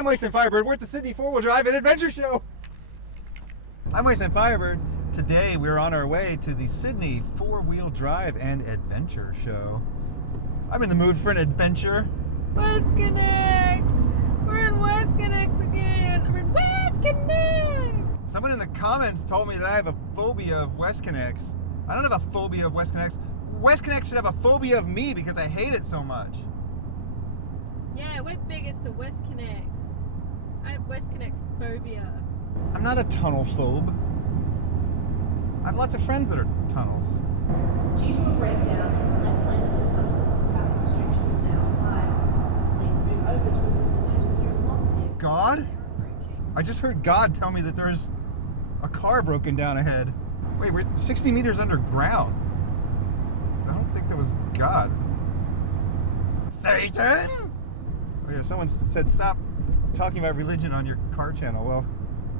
I'm Wastie Firebird. We're at the Sydney 4-Wheel Drive and Adventure Show. I'm Wastie Firebird. Today we're on our way to the Sydney 4-Wheel Drive and Adventure Show. I'm in the mood for an adventure. WestConnex! We're in WestConnex again! We're in WestConnex! Someone in the comments told me that I have a phobia of WestConnex. I don't have a phobia of WestConnex. WestConnex should have a phobia of me because I hate it so much. Yeah, we're biggest to WestConnex. I have WestConnex phobia. I'm not a tunnel phobe. I have lots of friends that are tunnels. Due to a breakdown in the left lane of the tunnel, traffic restrictions now apply. Please move over to assist emergency response vehicle. God? I just heard God tell me that there's a car broken down ahead. Wait, we're 60 meters underground. I don't think that was God. Satan? Oh yeah, someone said stop talking about religion on your car channel. Well,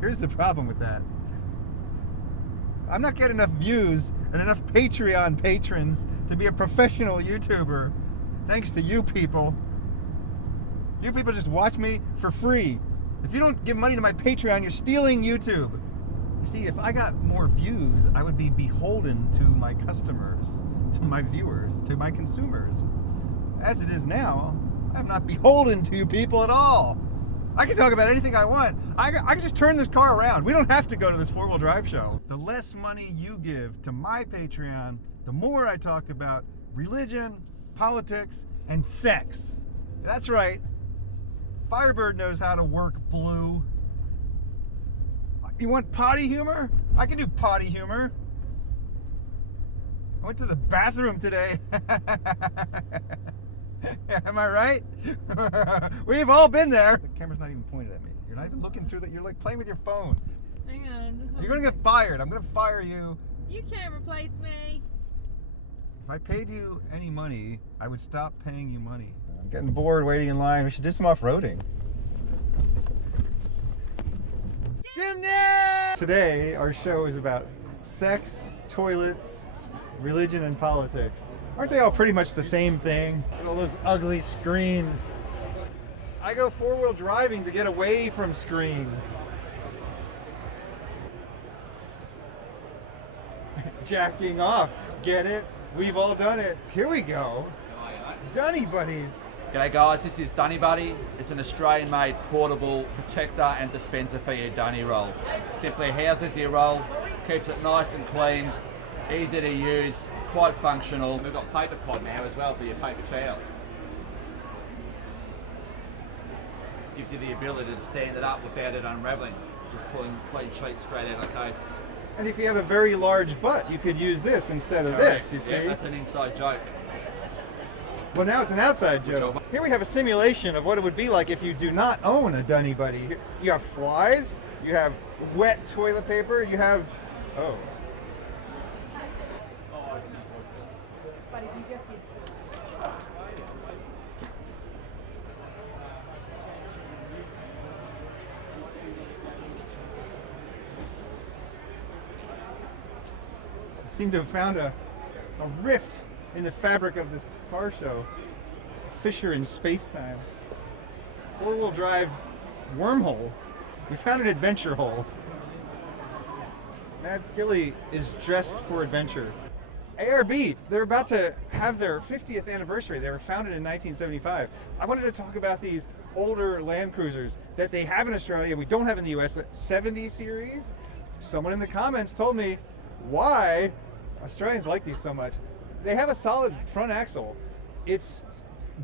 here's the problem with that. I'm not getting enough views and enough Patreon patrons to be a professional YouTuber. Thanks to you people. You people just watch me for free. If you don't give money to my Patreon, you're stealing YouTube. You see, if I got more views, I would be beholden to my customers, to my viewers, to my consumers. As it is now, I'm not beholden to you people at all. I can talk about anything I want. I can just turn this car around. We don't have to go to this 4-wheel drive show. The less money you give to my Patreon, the more I talk about religion, politics, and sex. That's right. Firebird knows how to work blue. You want potty humor? I can do potty humor. I went to the bathroom today. Am I right? We've all been there. The camera's not even pointed at me. You're not even looking through that. You're like playing with your phone. Hang on. You're gonna get fired. I'm gonna fire you. You can't replace me. If I paid you any money, I would stop paying you money. I'm getting bored waiting in line. We should do some off-roading. Gymnast! Today, our show is about sex, toilets, religion, and politics. Aren't they all pretty much the same thing? All those ugly screens. I go 4-wheel driving to get away from screens. Jacking off. Get it? We've all done it. Here we go. Dunny Buddies. G'day guys, this is Dunny Buddy. It's an Australian-made portable protector and dispenser for your dunny roll. Simply houses your roll, keeps it nice and clean, easy to use, quite functional. We've got paper pod now as well for your paper towel. Gives you the ability to stand it up without it unraveling. Just pulling clean sheets straight out of the case. And if you have a very large butt, you could use this instead of this, you see? Yeah, that's an inside joke. Well, now it's an outside joke. Here we have a simulation of what it would be like if you do not own a Dunny Buddy. You have flies, you have wet toilet paper, you have... Oh. But if you just did... Seem to have found a rift in the fabric of this car show. Fissure in space-time. 4-wheel drive wormhole. We found an adventure hole. Mad Skilly is dressed for adventure. ARB, they're about to have their 50th anniversary. They were founded in 1975. I wanted to talk about these older Land Cruisers that they have in Australia, we don't have in the US, the 70 series. Someone in the comments told me why Australians like these so much. They have a solid front axle. It's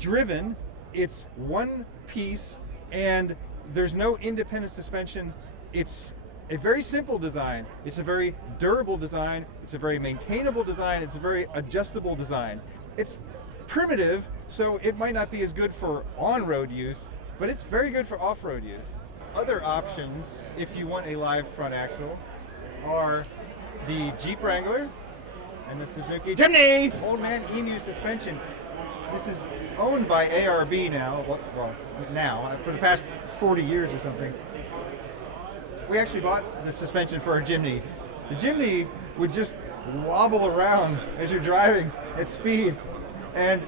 driven, it's one piece, and there's no independent suspension. It's a very simple design. It's a very durable design. It's a very maintainable design. It's a very adjustable design. It's primitive, so it might not be as good for on-road use, but it's very good for off-road use. Other options, if you want a live front axle, are the Jeep Wrangler and the Suzuki Jimny Old Man Emu suspension. This is owned by ARB now, well, now, for the past 40 years or something. We actually bought the suspension for our Jimny. The Jimny would just wobble around as you're driving at speed, and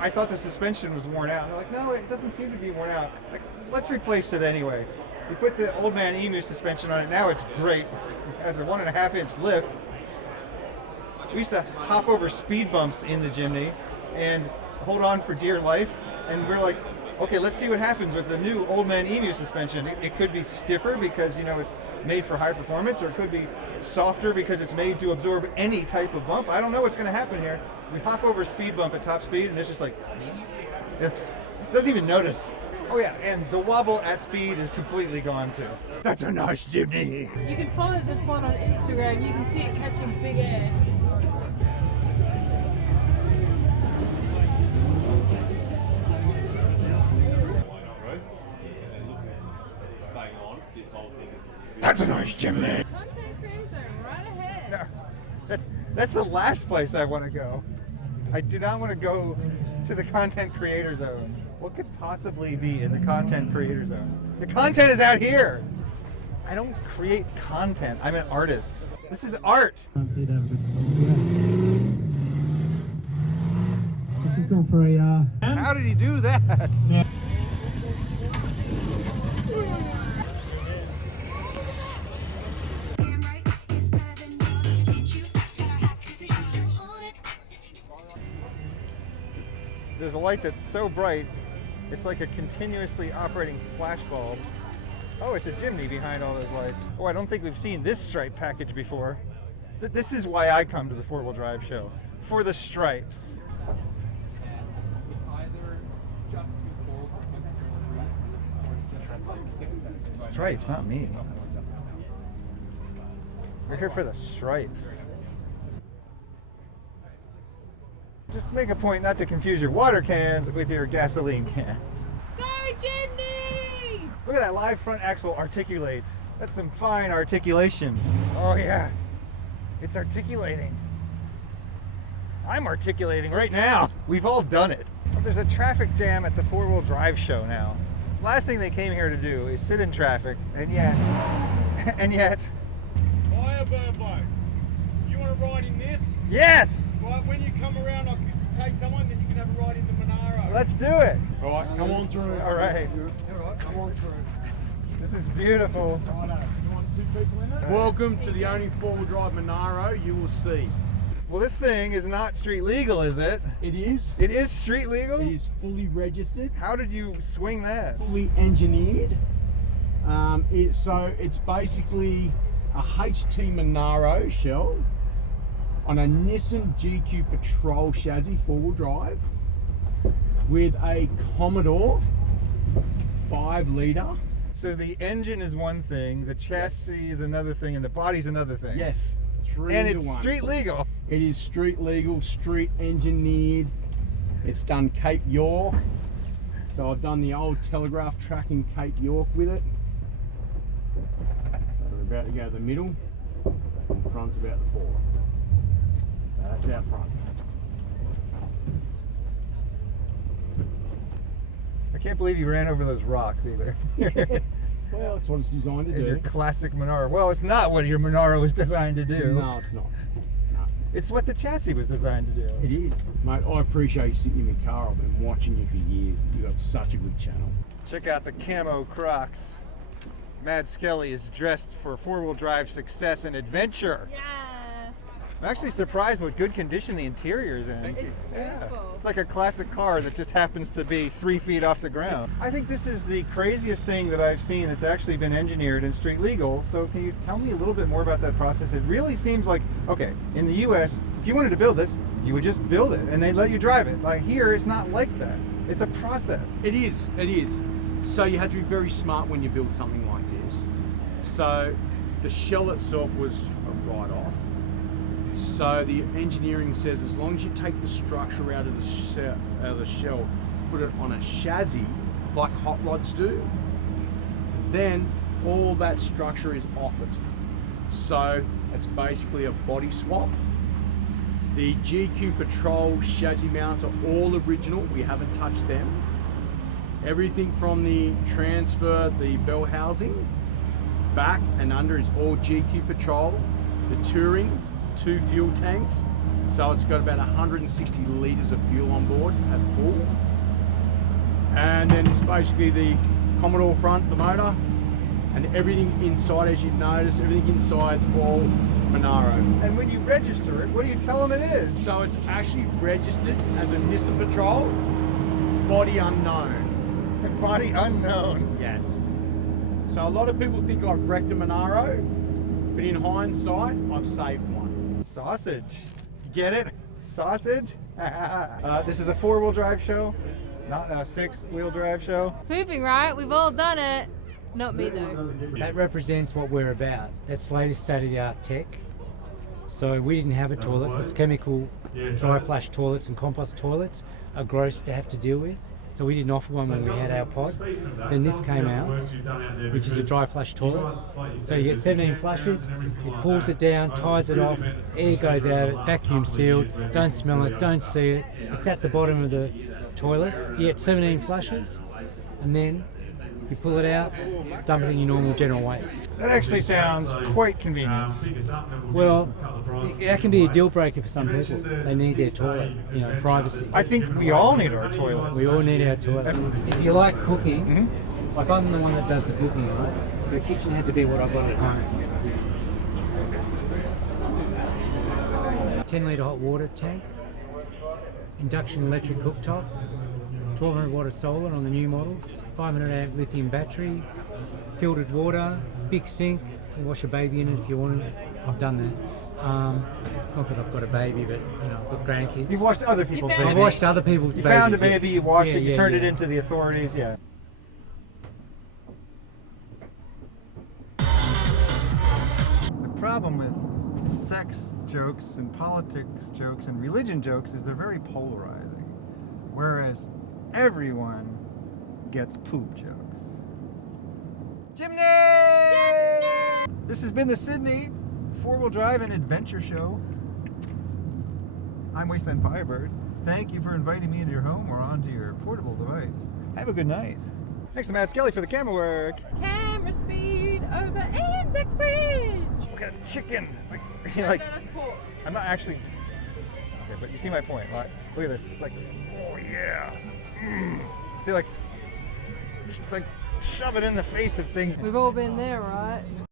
I thought the suspension was worn out. And they're like, no, it doesn't seem to be worn out. Like, let's replace it anyway. We put the Old Man Emu suspension on it. Now it's great. It has a 1.5-inch lift. We used to hop over speed bumps in the Jimny and hold on for dear life. And we're like, okay, let's see what happens with the new Old Man Emu suspension. It could be stiffer because, you know, it's made for high performance, or it could be softer because it's made to absorb any type of bump. I don't know what's going to happen here. We hop over a speed bump at top speed, and it's just like, it doesn't even notice. Oh yeah, and the wobble at speed is completely gone too. That's a nice Jimny. You can follow this one on Instagram. You can see it catching big air. That's a nice Jimny. Content creators are right ahead. No, that's the last place I want to go. I do not want to go to the content creator zone. What could possibly be in the content creator zone? The content is out here. I don't create content. I'm an artist. This is art. This is going for a How did he do that? Yeah. There's a light that's so bright, it's like a continuously operating flash bulb. Oh, it's a Jimny behind all those lights. Oh, I don't think we've seen this stripe package before. This is why I come to the 4-wheel drive show, for the stripes. Stripes, not me. We're here for the stripes. Just make a point not to confuse your water cans with your gasoline cans. Go, Jimny! Look at that live front axle articulate. That's some fine articulation. Oh yeah, it's articulating. I'm articulating right now. We've all done it. Well, there's a traffic jam at the 4-wheel drive show now. Last thing they came here to do is sit in traffic, and yet. Hiya, Birdo. You want to ride in this? Yes! Right, when you come around, I can take someone, then you can have a ride in the Monaro. Let's do it. All right, come on through. All right. All right, come on through. This is beautiful. Righto. You want 2 people in it? Welcome to the only 4-wheel drive Monaro you will see. Well, this thing is not street legal, is it? It is. It is street legal? It is fully registered, How did you swing that? fully engineered. So it's basically a HT Monaro shell on a Nissan GQ Patrol chassis 4-wheel drive with a Commodore 5-litre. So the engine is one thing, the chassis is another thing, and the body's another thing. Yes, 3 And into it's 1. street legal. It is street legal, street engineered. It's done Cape York. So I've done the old telegraph track in Cape York with it. So we're about to go to the middle. And the front's about to fall. So that's our front. I can't believe you ran over those rocks either. Well, it's what it's designed to And your do. classic Monaro. Well, it's not what your Monaro was designed to do. No, it's not. No, It's what the chassis was designed to do. it is. Mate, I appreciate you sitting in my car. I've been watching you for years. You've got such a good channel. Check out the camo Crocs. Mad Skelly is dressed for 4-wheel drive success and adventure. Yeah. I'm actually surprised what good condition the interior is in. It's beautiful. It's like a classic car that just happens to be 3 feet off the ground. I think this is the craziest thing that I've seen that's actually been engineered and street legal. So can you tell me a little bit more about that process? It really seems like, okay, in the US, if you wanted to build this, you would just build it and they'd let you drive it. Like here, it's not like that. It's a process. It is. So you have to be very smart when you build something like this. So the shell itself was a write-off. So the engineering says as long as you take the structure out of the shell, put it on a chassis like hot rods do, then all that structure is off it. So it's basically a body swap. The GQ Patrol chassis mounts are all original. We haven't touched them. Everything from the transfer, the bell housing, back and under is all GQ Patrol. The touring, 2 fuel tanks, So it's got about 160 litres of fuel on board at full. And then it's basically the Commodore front, the motor, and everything inside, as you've noticed, everything inside's all Monaro. And when you register it, what do you tell them it is? So it's actually registered as a Nissan Patrol, body unknown. Body unknown. Yes. So a lot of people think I've wrecked a Monaro, but in hindsight, I've saved one. Sausage. Get it? Sausage? This is a 4-wheel drive show, not a 6-wheel drive show. Pooping, right? We've all done it. Not me though. That represents what we're about. That's latest state-of-the-art tech. So we didn't have a toilet because chemical dry flush toilets and compost toilets are gross to have to deal with. So we didn't offer one when we had our pod. Then this came out, which is a dry flush toilet. So you get 17 flushes, it pulls it down, ties it off, air goes out, vacuum sealed, don't smell it, don't see it. It's at the bottom of the toilet. You get 17 flushes, and then you pull it out, dump it in your normal general waste. That actually sounds quite convenient. Well, that can be a deal breaker for some people. They need their toilet, you know, privacy. I think we all need our toilet. We all need our toilet. If you like cooking, like I'm the one that does the cooking, right? So the kitchen had to be what I got at home. 10-litre hot water tank, induction electric cooktop, 1200 watt of solar on the new models, 500 amp lithium battery, filtered water, big sink. You can wash a baby in it if you want it. I've done that. Not that I've got a baby, but you know, I've got grandkids. You've washed other people's found I've babies. washed other people's You babies. found a baby, you washed Yeah, it, you yeah, turned it yeah. into the authorities, yeah. The problem with sex jokes and politics jokes and religion jokes is they're very polarizing. Whereas everyone gets poop jokes. Chimney! This has been the Sydney 4-wheel drive and adventure show. I'm Wasteland Firebird. Thank you for inviting me into your home or onto your portable device. Have a good night. Thanks to Matt Skelly for the camera work. Camera speed over Anzac Bridge. Look at chicken. No, Like, that's pork. I'm not actually. Okay, but you see my point, right? Look at it. It's like, oh yeah. See, like shove it in the face of things. We've all been there, right?